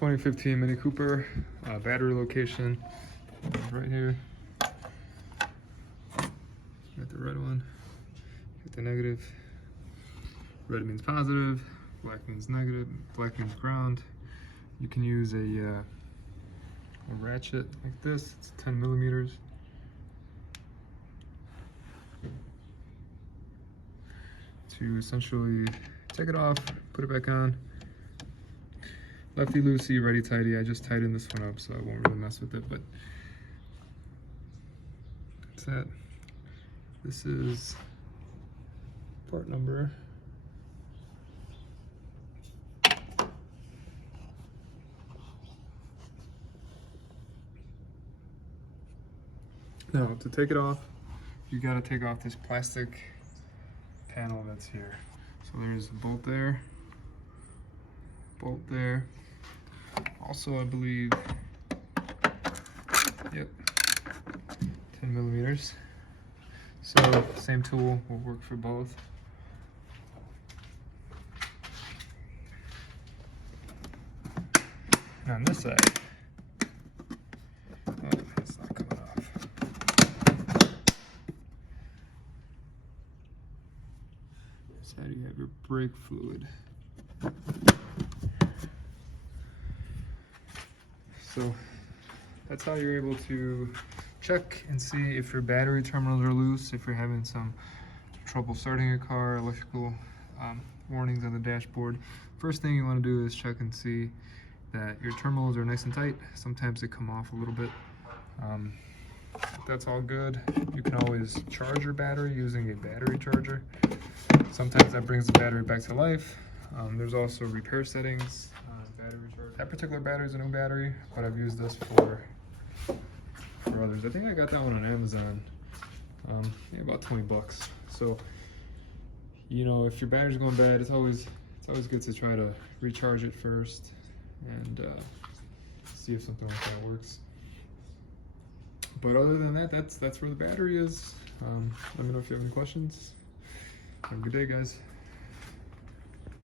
2015 Mini Cooper, battery location right here. Got the red one, got the negative. Red means positive, black means negative, black means ground. You can use a ratchet like this, it's 10 millimeters. To essentially take it off, put it back on. Lefty loosey, righty tighty. I just tightened this one up so I won't really mess with it, but that's it. This is part number. Now, to take it off, you gotta take off this plastic panel that's here. So there's a bolt there, bolt there. Also, I believe, yep, 10 millimeters. So same tool will work for both. And on this side, oh, it's not coming off. This side you have your brake fluid. So that's how you're able to check and see if your battery terminals are loose, if you're having some trouble starting your car, electrical warnings on the dashboard. First thing you want to do is check and see that your terminals are nice and tight. Sometimes they come off a little bit. If that's all good, you can always charge your battery using a battery charger. Sometimes that brings the battery back to life. There's also repair settings. Battery charger. That particular battery is a new battery, but I've used this for others. I think I got that one on Amazon. Yeah, about 20 bucks. So, you know, if your battery's going bad, it's always good to try to recharge it first and see if something like that works. But other than that, that's where the battery is. Let me know if you have any questions. Have a good day, guys.